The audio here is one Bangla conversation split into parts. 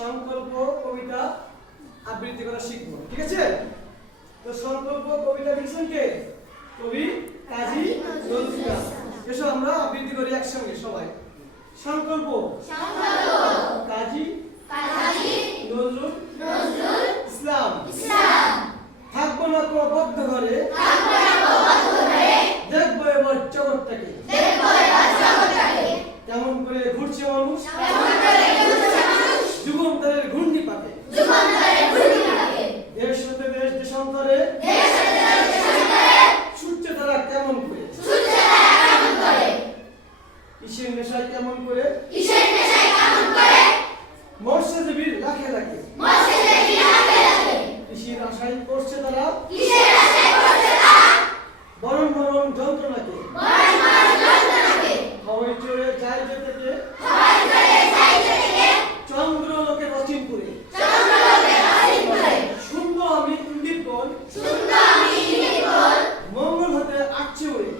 সংকল্প কবিতা আবৃত্তি করা শিখবো, ঠিক আছে? তো সংকল্প কবিতা লিখছেন কে? কবি কাজী নজরুল ইসলাম। এসো আমরা আবৃত্তি করি একসঙ্গে সবাই। সংকল্প কাজী নজরুল ইসলাম। থাকবো না কো বদ্ধ ঘরে, দেখবো এবার জগৎটাকে কেমন করে ঘুরছে মানুষ যুগান্তরের ঘূর্ণি পাকে। দেশ হতে দেশ দেশান্তরে ছুটছে তারা কেমন করে, কিসের নেশায় কেমন করে, মরছে জীবীর লাখে লাখে, কিসের আশায় করছে তারা বরণ বরণ যন্ত্রণাকে। হাওয়ায় চড়ে যায় যে থেকে চন্দ্র লোকে রচিন করে। শুনবো আমি ইঙ্গিত কোণ, মঙ্গল হতে আসছে ওরে।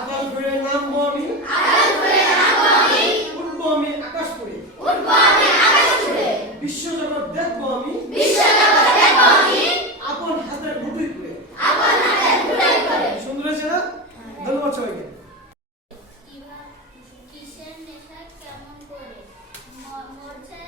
আকাশ ঘুরে নামবো আমি, উঠবো আমি আকাশ করে। বিশ্বজগৎ দেখবো আমি, আপন হাতের মুঠোয় করে। সুন্দর হয়েছে না? ধন্যবাদ সবাইকে। কিসের নেশা কেমন করে মরছে